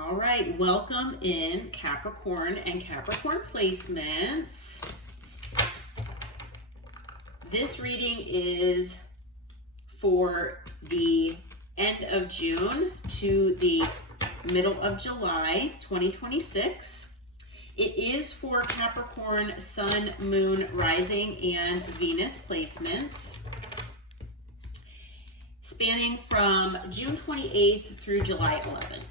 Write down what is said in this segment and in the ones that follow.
All right, welcome in Capricorn and Capricorn placements. This reading is for the end of June to the middle of July 2026. It is for Capricorn Sun, Moon, Rising, and Venus placements, spanning from June 28th through July 11th.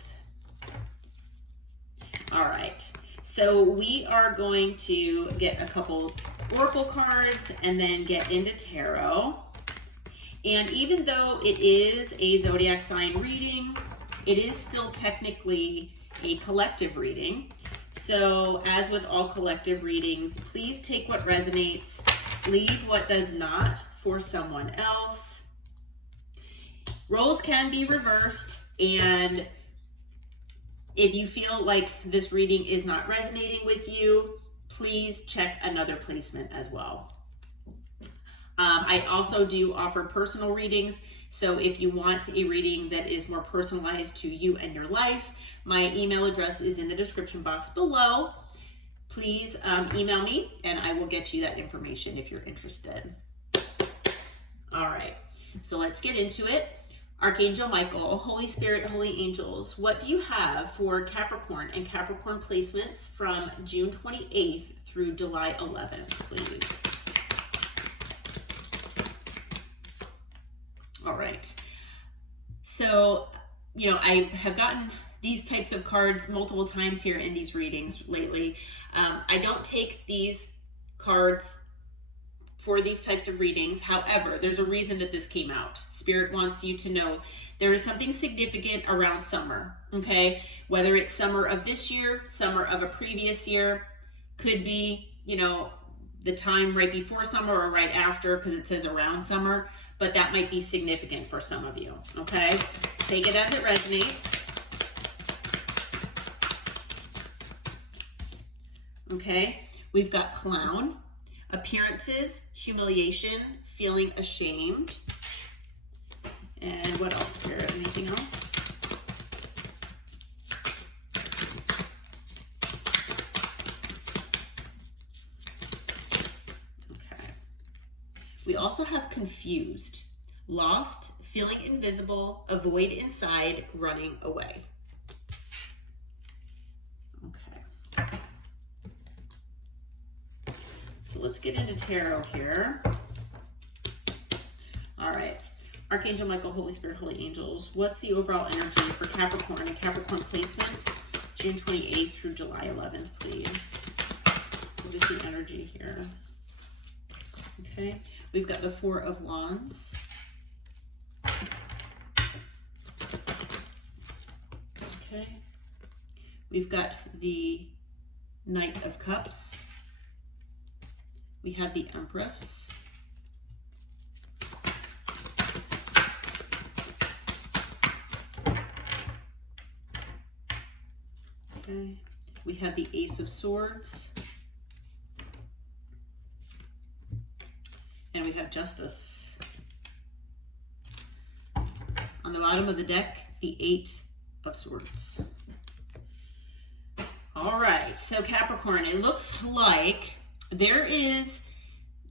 All right, so we are going to get a couple oracle cards and then get into tarot. And even though it is a zodiac sign reading, it is still technically a collective reading. So as with all collective readings, please take what resonates, leave what does not for someone else. Roles can be reversed, and if you feel like this reading is not resonating with you, please check another placement as well. I also do offer personal readings, so if you want a reading that is more personalized to you and your life, my email address is in the description box below. Please email me and I will get you that information if you're interested. All right, so let's get into it. Archangel Michael, Holy Spirit, Holy Angels, what do you have for Capricorn and Capricorn placements from June 28th through July 11th, please? All right. So, I have gotten these types of cards multiple times here in these readings lately. I don't take these cards for these types of readings. However, there's a reason that this came out. Spirit wants you to know there is something significant around summer, okay? Whether it's summer of this year, summer of a previous year, could be, the time right before summer or right after, because it says around summer, but that might be significant for some of you, okay? Take it as it resonates. Okay, we've got clown, appearances, humiliation, feeling ashamed. And what else, Spirit? Anything else? Okay. We also have confused, lost, feeling invisible, a void inside, running away. So let's get into tarot here. All right. Archangel Michael, Holy Spirit, Holy Angels. What's the overall energy for Capricorn and Capricorn placements, June 28th through July 11th, please? What is the energy here? Okay. We've got the Four of Wands. Okay. We've got the Knight of Cups. We have the Empress. Okay. We have the Ace of Swords. And we have Justice. On the bottom of the deck, the Eight of Swords. All right, so Capricorn, it looks like there is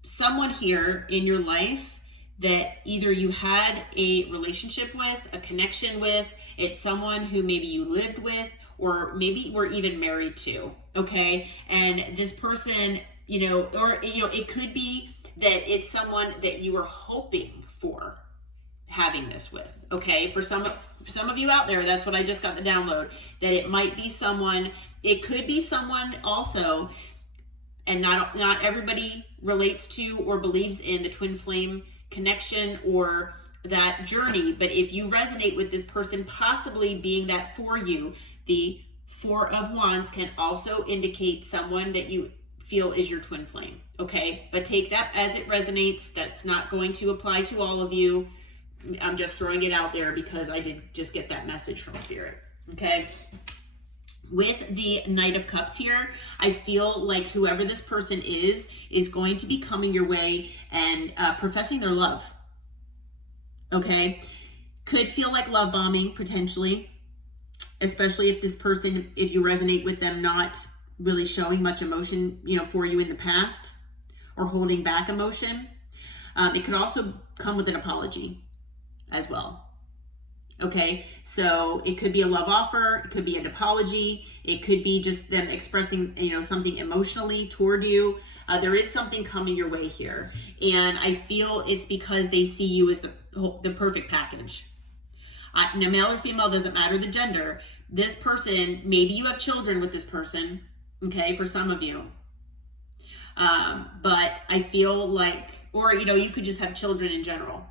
someone here in your life that either you had a relationship with, a connection with, it's someone who maybe you lived with, or maybe were even married to, okay? And this person, it could be that it's someone that you were hoping for having this with, okay? For some of you out there, that's what I just got the download, that it might be someone, it could be someone also. And not everybody relates to or believes in the twin flame connection or that journey. But if you resonate with this person possibly being that for you, the Four of Wands can also indicate someone that you feel is your twin flame, okay? But take that as it resonates. That's not going to apply to all of you. I'm just throwing it out there because I did just get that message from Spirit, okay? With the Knight of Cups here, I feel like whoever this person is going to be coming your way and professing their love. Okay? Could feel like love bombing, potentially. especially if this person, if you resonate with them not really showing much emotion, for you in the past, or holding back emotion. It could also come with an apology as well. Okay, so it could be a love offer, it could be an apology, it could be just them expressing, something emotionally toward you. There is something coming your way here, and I feel it's because they see you as the perfect package. Now, male or female, doesn't matter the gender. This person, maybe you have children with this person, okay, for some of you. But I feel like, or, you could just have children in general.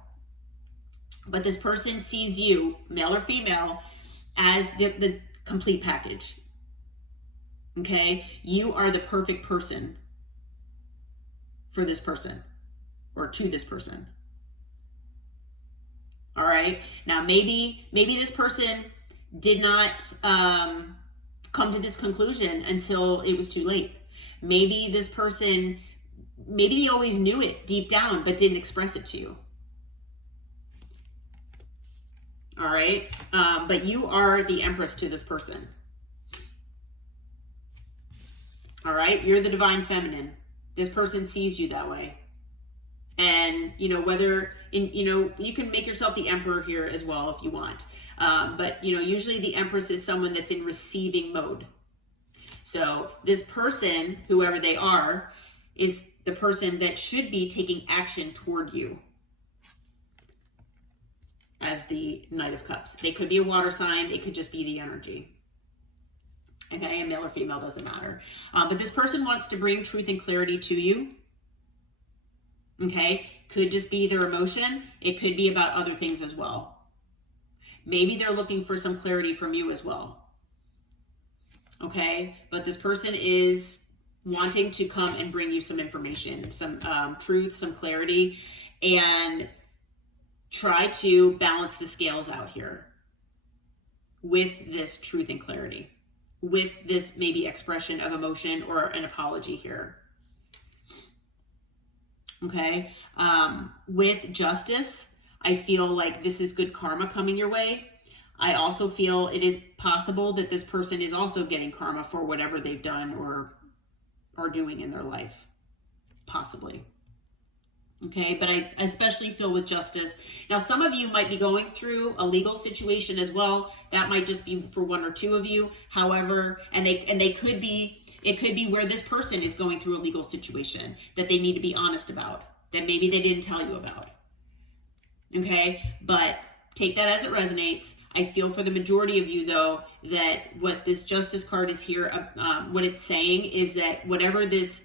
But this person sees you, male or female, as the complete package. Okay? You are the perfect person for this person, or to this person. All right? Now, maybe this person did not come to this conclusion until it was too late. Maybe this person, maybe they always knew it deep down, but didn't express it to you. All right? But you are the Empress to this person. All right? You're the divine feminine. This person sees you that way. And, whether, you can make yourself the Emperor here as well if you want. But, usually the Empress is someone that's in receiving mode. So this person, whoever they are, is the person that should be taking action toward you as the Knight of Cups. They could be a water sign. It could just be the energy. Okay, and male or female, doesn't matter. But this person wants to bring truth and clarity to you. Okay, could just be their emotion. It could be about other things as well. Maybe they're looking for some clarity from you as well. Okay, but this person is wanting to come and bring you some information, some truth, some clarity, and try to balance the scales out here with this truth and clarity, with this maybe expression of emotion or an apology here. Okay, with justice, I feel like this is good karma coming your way. I also feel it is possible that this person is also getting karma for whatever they've done or are doing in their life. Possibly. Okay, but I especially feel with justice. Now, some of you might be going through a legal situation as well. That might just be for one or two of you. However, and they could be, it could be where this person is going through a legal situation that they need to be honest about, that maybe they didn't tell you about. Okay, but take that as it resonates. I feel for the majority of you, though, that what this Justice card is here, what it's saying is that whatever this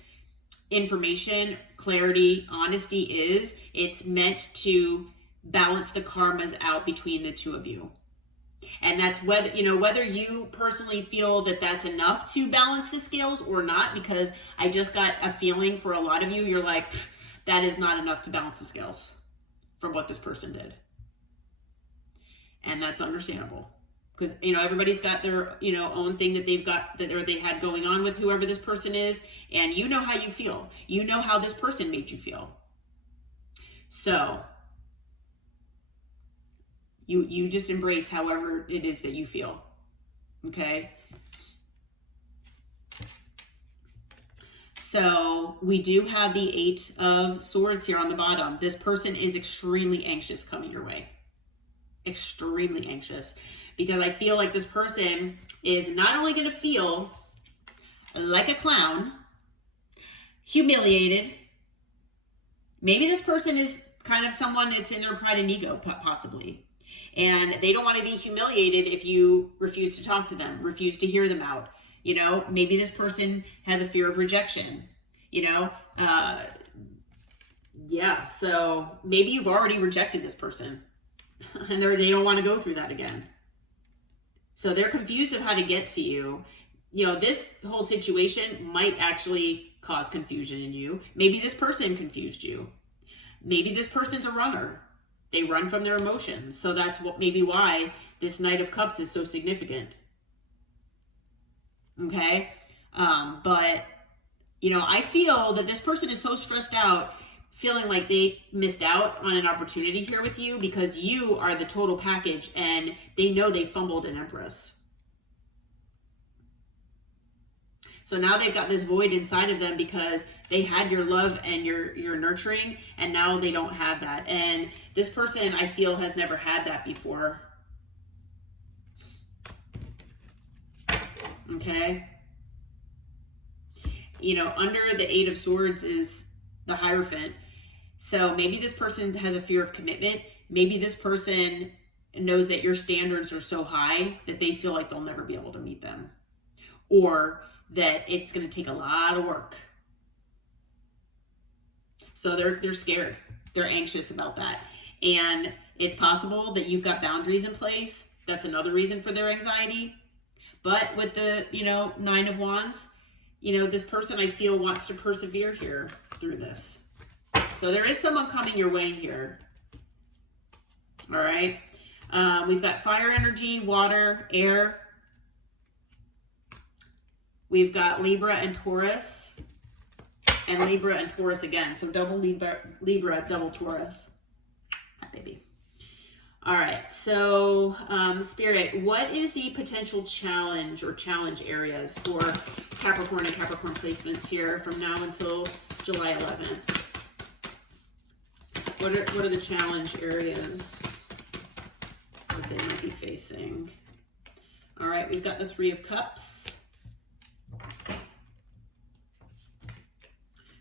information, clarity, honesty is, it's meant to balance the karmas out between the two of you. And that's whether, whether you personally feel that that's enough to balance the scales or not, because I just got a feeling for a lot of you, you're like, that is not enough to balance the scales for what this person did. And that's understandable, because everybody's got their own thing that they've got that or they had going on with whoever this person is, and you know how you feel. You know how this person made you feel. So you just embrace however it is that you feel. Okay? So we do have the 8 of Swords here on the bottom. This person is extremely anxious coming your way. Extremely anxious, because I feel like this person is not only going to feel like a clown, humiliated. Maybe this person is kind of someone that's in their pride and ego, possibly, and they don't want to be humiliated if you refuse to talk to them, refuse to hear them out. Maybe this person has a fear of rejection. So maybe you've already rejected this person. And they don't want to go through that again. So they're confused of how to get to you. This whole situation might actually cause confusion in you. Maybe this person confused you. Maybe this person's a runner. They run from their emotions. So that's maybe why this Knight of Cups is so significant. Okay? But, I feel that this person is so stressed out, feeling like they missed out on an opportunity here with you, because you are the total package and they know they fumbled an Empress. So now they've got this void inside of them because they had your love and your nurturing, and now they don't have that. And this person, I feel, has never had that before. Okay. You know, under the Eight of Swords is the Hierophant. So maybe this person has a fear of commitment. Maybe this person knows that your standards are so high that they feel like they'll never be able to meet them, or that it's going to take a lot of work. So they're scared. They're anxious about that. And it's possible that you've got boundaries in place. That's another reason for their anxiety. But with the, you know, Nine of Wands, you know, this person, I feel, wants to persevere here through this. So there is someone coming your way here. All right. We've got fire energy, water, air. We've got Libra and Taurus. And Libra and Taurus again. So double Libra, double Taurus. Baby. All right. So, Spirit, what is the potential challenge or challenge areas for Capricorn and Capricorn placements here from now until July 11th? What are the challenge areas that they might be facing? All right, we've got the Three of Cups.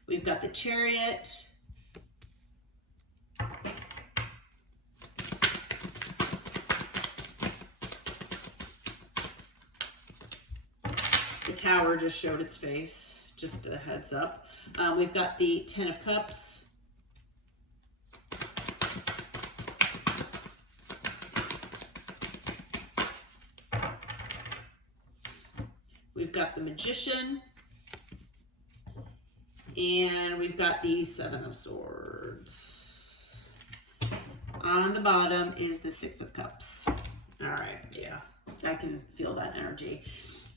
We've got the Chariot. The Tower just showed its face, just a heads up. We've got the Ten of Cups. We've got the Magician. And we've got the Seven of Swords. On the bottom is the Six of Cups. All right, yeah, I can feel that energy.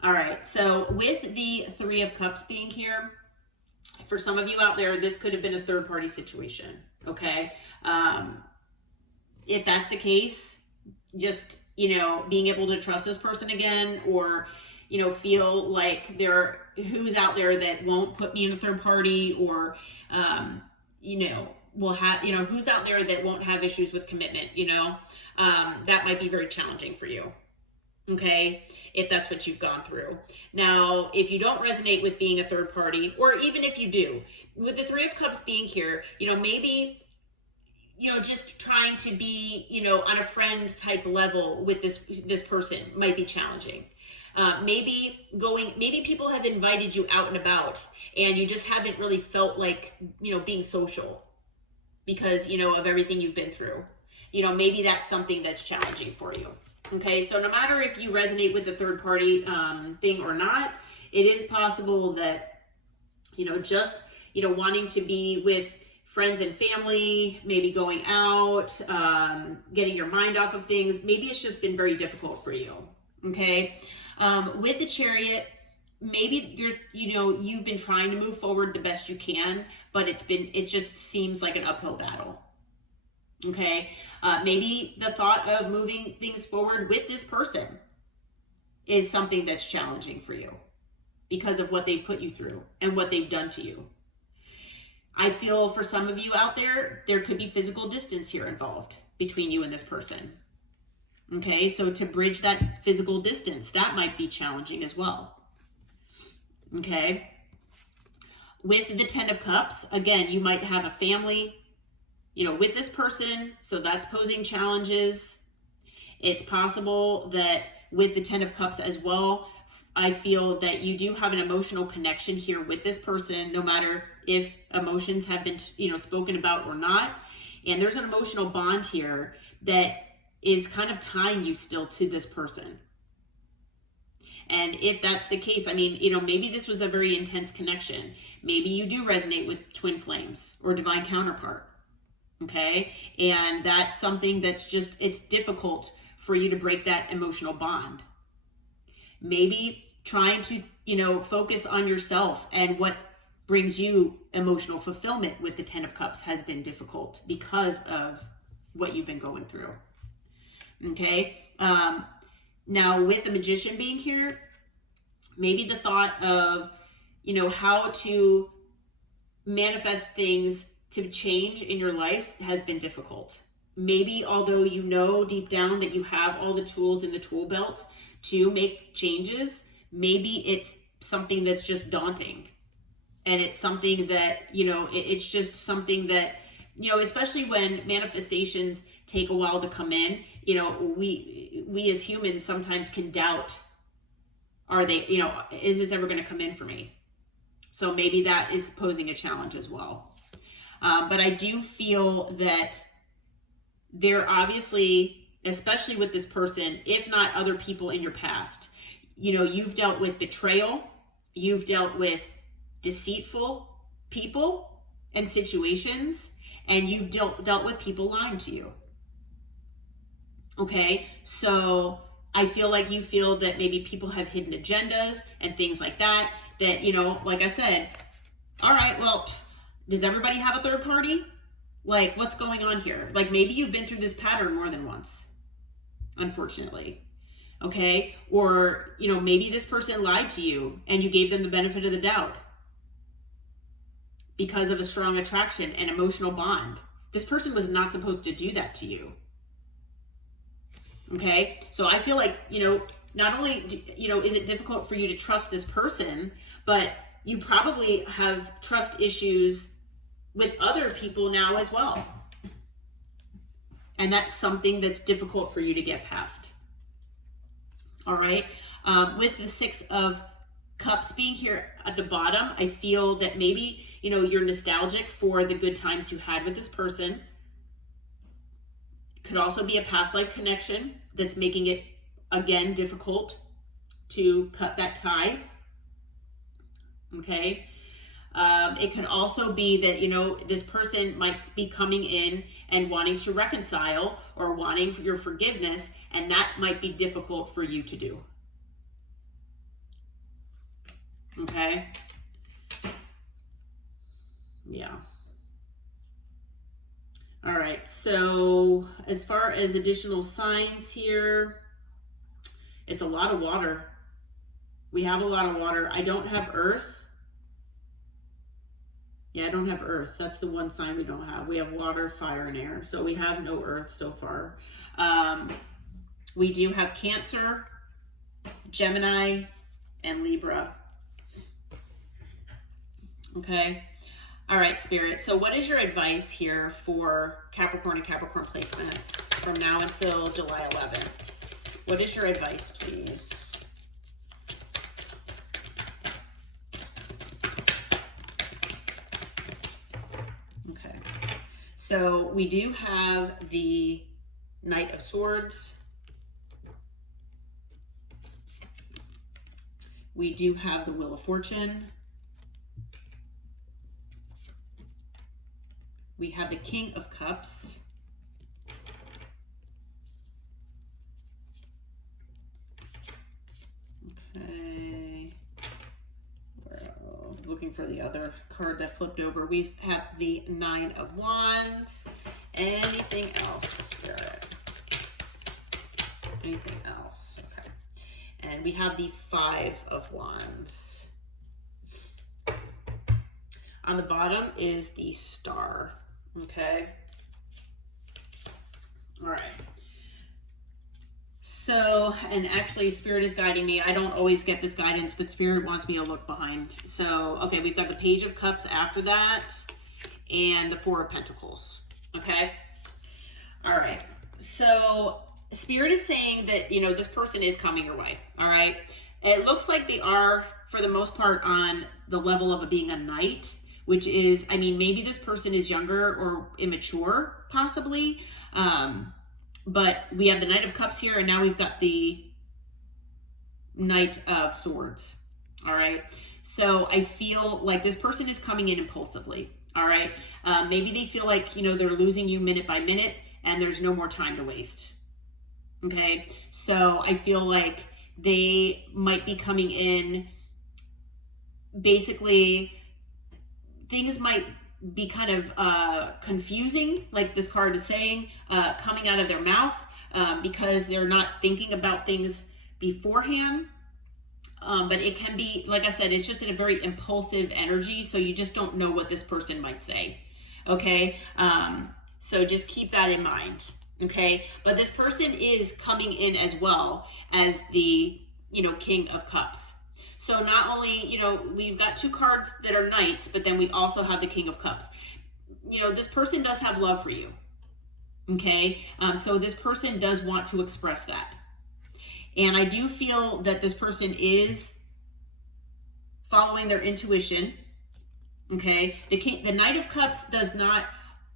All right, so with the Three of Cups being here, for some of you out there, this could have been a third-party situation, okay? If that's the case, just, you know, being able to trust this person again, or, you know, feel like who's out there that won't put me in a third party, or, you know, will have, you know, who's out there that won't have issues with commitment, you know? That might be very challenging for you. Okay, if that's what you've gone through. Now, if you don't resonate with being a third party, or even if you do, with the Three of Cups being here, you know, maybe, you know, just trying to be, you know, on a friend type level with this person might be challenging. Maybe people have invited you out and about, and you just haven't really felt like, you know, being social because, you know, of everything you've been through. You know, maybe that's something that's challenging for you. Okay, so no matter if you resonate with the third party thing or not, it is possible that, you know, just, you know, wanting to be with friends and family, maybe going out, getting your mind off of things, maybe it's just been very difficult for you. Okay, with the Chariot, maybe you've been trying to move forward the best you can, but it just seems like an uphill battle. Okay, maybe the thought of moving things forward with this person is something that's challenging for you because of what they've put you through and what they've done to you. I feel for some of you out there, there could be physical distance here involved between you and this person. Okay, so to bridge that physical distance, that might be challenging as well. Okay, with the Ten of Cups, again, you might have a family, you know, with this person, so that's posing challenges. It's possible that with the Ten of Cups as well, I feel that you do have an emotional connection here with this person, no matter if emotions have been, you know, spoken about or not. And there's an emotional bond here that is kind of tying you still to this person. And if that's the case, I mean, you know, maybe this was a very intense connection. Maybe you do resonate with twin flames or divine counterpart. Okay, and that's something that's just, it's difficult for you to break that emotional bond. Maybe trying to, you know, focus on yourself and what brings you emotional fulfillment with the Ten of Cups has been difficult because of what you've been going through. Okay, now with the Magician being here, maybe the thought of how to manifest things to change in your life has been difficult. Maybe although you know deep down that you have all the tools in the tool belt to make changes, maybe it's something that's just daunting. And it's something that, it's just something that, especially when manifestations take a while to come in, we as humans sometimes can doubt, are they, is this ever going to come in for me? So maybe that is posing a challenge as well. But I do feel that there obviously, especially with this person, if not other people in your past, you've dealt with betrayal, you've dealt with deceitful people and situations, and you've dealt with people lying to you. Okay, so I feel like you feel that maybe people have hidden agendas and things like that, like I said, all right, well, does everybody have a third party? Like, what's going on here? Like, maybe you've been through this pattern more than once, unfortunately. Okay, or, maybe this person lied to you and you gave them the benefit of the doubt because of a strong attraction and emotional bond. This person was not supposed to do that to you. Okay, so I feel like, not only, is it difficult for you to trust this person, but you probably have trust issues with other people now as well. And that's something that's difficult for you to get past. All right, with the Six of Cups being here at the bottom, I feel that maybe, you're nostalgic for the good times you had with this person. Could also be a past life connection that's making it, again, difficult to cut that tie. Okay. It could also be that, this person might be coming in and wanting to reconcile or wanting your forgiveness, and that might be difficult for you to do. Okay. Yeah. All right. So as far as additional signs here, it's a lot of water. We have a lot of water. I don't have earth. Yeah, I don't have earth. That's the one sign we don't have. We have water, fire, and air. So we have no earth so far. We do have Cancer, Gemini, and Libra. Okay. All right, Spirit. So what is your advice here for Capricorn and Capricorn placements from now until July 11th? What is your advice, please? Okay. So we do have the Knight of Swords. We do have the Wheel of Fortune. We have the King of Cups. Okay. I was looking for the other card that flipped over. We have the Nine of Wands. Anything else, Spirit? Anything else? Okay. And we have the Five of Wands. On the bottom is the Star. Okay. All right. So, and actually Spirit is guiding me. I don't always get this guidance, but Spirit wants me to look behind. So, okay, we've got the Page of Cups after that and the Four of Pentacles. Okay. All right. So Spirit is saying that, this person is coming your way. All right. It looks like they are, for the most part, on the level of being a knight, which is, maybe this person is younger or immature, possibly. But we have the Knight of Cups here, and now we've got the Knight of Swords. All right. So I feel like this person is coming in impulsively. All right. Maybe they feel like, they're losing you minute by minute, and there's no more time to waste. Okay. So I feel like they might be coming in, basically, things might be kind of confusing, like this card is saying, coming out of their mouth, because they're not thinking about things beforehand. But it can be, like I said, it's just in a very impulsive energy. So you just don't know what this person might say. Okay. So just keep that in mind. Okay. But this person is coming in as well as the, King of Cups. So not only, we've got 2 cards that are knights, but then we also have the King of Cups. This person does have love for you. Okay. So this person does want to express that. And I do feel that this person is following their intuition. Okay. The Knight of Cups does not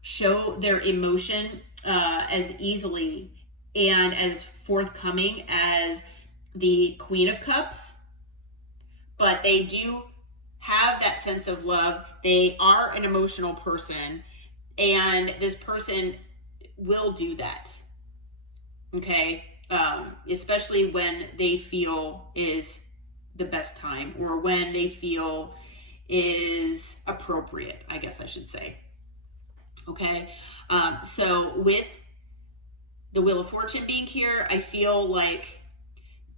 show their emotion as easily and as forthcoming as the Queen of Cups. But they do have that sense of love. They are an emotional person. And this person will do that. Okay. Especially when they feel is the best time, or when they feel is appropriate, I guess I should say. Okay. So with the Wheel of Fortune being here, I feel like,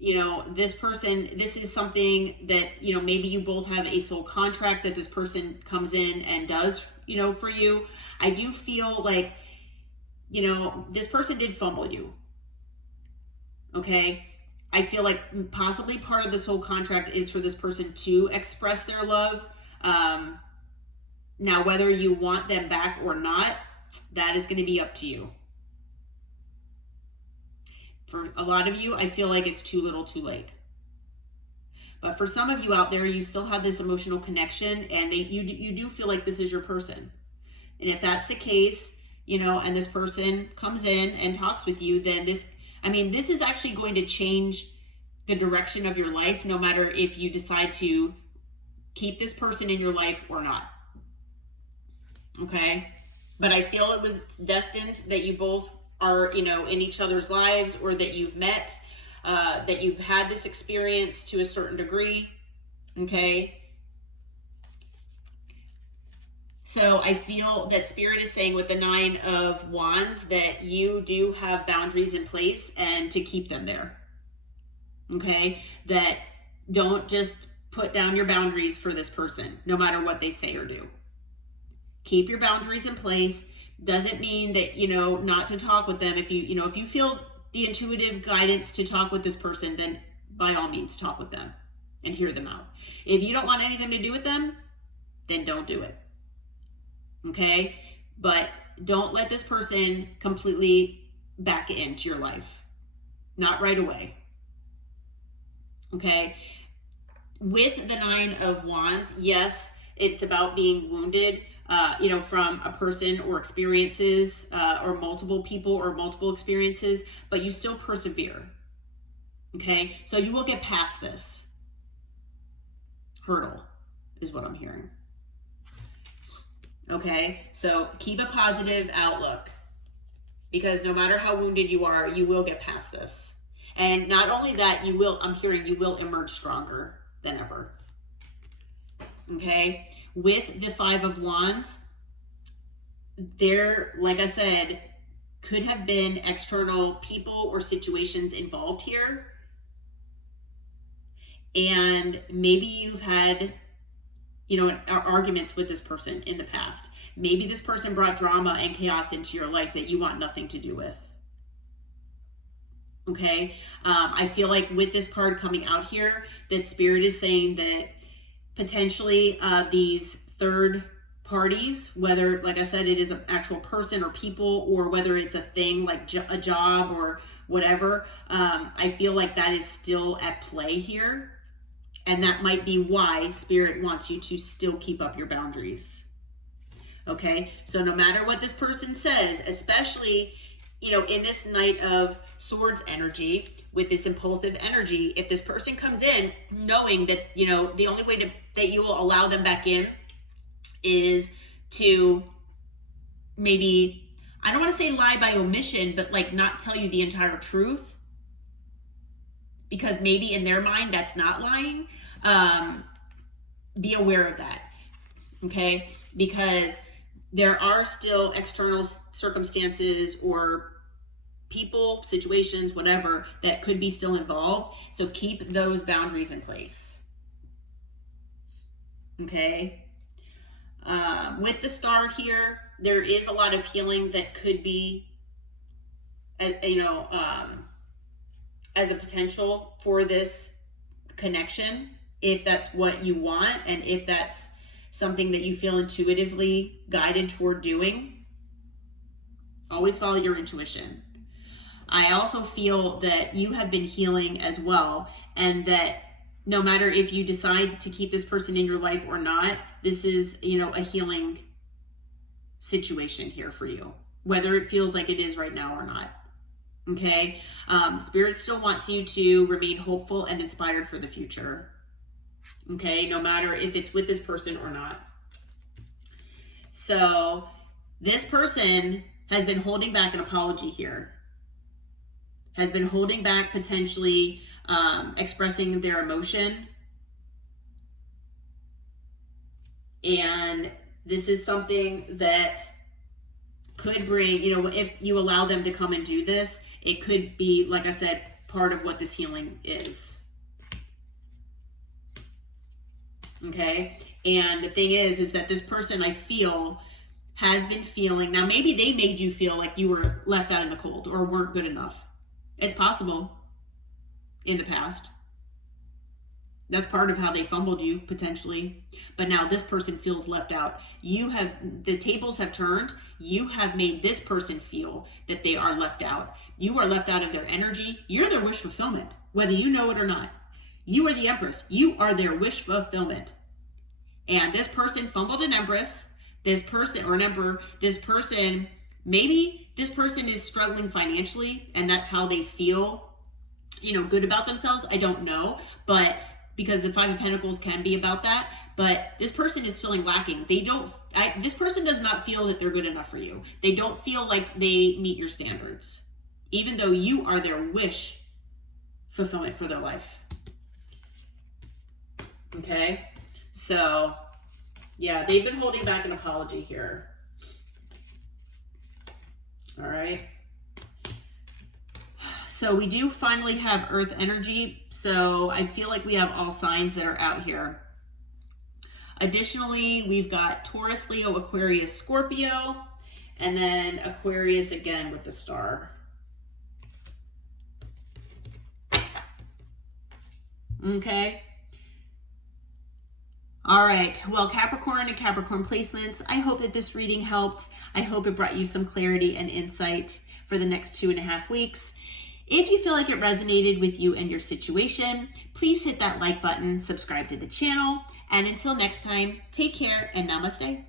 this person, this is something that, maybe you both have a soul contract that this person comes in and does, for you. I do feel like, this person did fumble you. Okay. I feel like possibly part of the soul contract is for this person to express their love. Now, whether you want them back or not, that is going to be up to you. For a lot of you, I feel like it's too little too late. But for some of you out there, you still have this emotional connection, and you do feel like this is your person. And if that's the case, and this person comes in and talks with you, then this is actually going to change the direction of your life, no matter if you decide to keep this person in your life or not. Okay? But I feel it was destined that you both are, in each other's lives, or that you've met, that you've had this experience to a certain degree. Okay? So I feel that Spirit is saying with the 9 of Wands that you do have boundaries in place, and to keep them there. Okay? That don't just put down your boundaries for this person, no matter what they say or do. Keep your boundaries in place. Doesn't mean that, not to talk with them. If you feel the intuitive guidance to talk with this person, then by all means talk with them and hear them out. If you don't want anything to do with them, then don't do it. Okay? But don't let this person completely back into your life. Not right away. Okay? With the 9 of Wands, yes, it's about being wounded, from a person or experiences, or multiple people or multiple experiences, but you still persevere. Okay? So you will get past this hurdle, is what I'm hearing. Okay? So keep a positive outlook, because no matter how wounded you are, you will get past this. And not only that, you will emerge stronger than ever. Okay? With the 5 of Wands, there, like I said, could have been external people or situations involved here. And maybe you've had, arguments with this person in the past. Maybe this person brought drama and chaos into your life that you want nothing to do with. Okay? I feel like with this card coming out here, that Spirit is saying that potentially these third parties, whether, like I said, it is an actual person or people, or whether it's a thing like a job or whatever, I feel like that is still at play here. And that might be why Spirit wants you to still keep up your boundaries. Okay? So no matter what this person says, especially, in this Knight of Swords energy, with this impulsive energy, if this person comes in knowing that, the only way that you will allow them back in is to maybe, I don't want to say lie by omission, but like not tell you the entire truth, because maybe in their mind that's not lying. Be aware of that. Okay? Because there are still external circumstances or people, situations, whatever, that could be still involved. So keep those boundaries in place. Okay. With the star here, there is a lot of healing that could be, as a potential for this connection, if that's what you want and if that's something that you feel intuitively guided toward doing. Always follow your intuition. I also feel that you have been healing as well, and that no matter if you decide to keep this person in your life or not, this is, a healing situation here for you, whether it feels like it is right now or not. Okay. Spirit still wants you to remain hopeful and inspired for the future. Okay. No matter if it's with this person or not. So this person has been holding back an apology here, has been holding back potentially expressing their emotion. And this is something that could bring, if you allow them to come and do this, it could be, like I said, part of what this healing is. Okay. And the thing is that this person, I feel, has been feeling, now maybe they made you feel like you were left out in the cold or weren't good enough. It's possible in the past. That's part of how they fumbled you, potentially. But now this person feels left out. The tables have turned. You have made this person feel that they are left out. You are left out of their energy. You're their wish fulfillment, whether you know it or not. You are the Empress. You are their wish fulfillment. And this person fumbled an Empress. This person, or an Emperor, maybe this person is struggling financially, and that's how they feel, good about themselves. I don't know, but because the Five of Pentacles can be about that, but this person is feeling lacking. This person does not feel that they're good enough for you. They don't feel like they meet your standards, even though you are their wish fulfillment for their life. Okay. So yeah, they've been holding back an apology here. All right. So we do finally have Earth energy. So I feel like we have all signs that are out here. Additionally, we've got Taurus, Leo, Aquarius, Scorpio, and then Aquarius again with the star. Okay. All right. Well, Capricorn and Capricorn placements, I hope that this reading helped. I hope it brought you some clarity and insight for the next 2.5 weeks. If you feel like it resonated with you and your situation, please hit that like button, subscribe to the channel, and until next time, take care and namaste.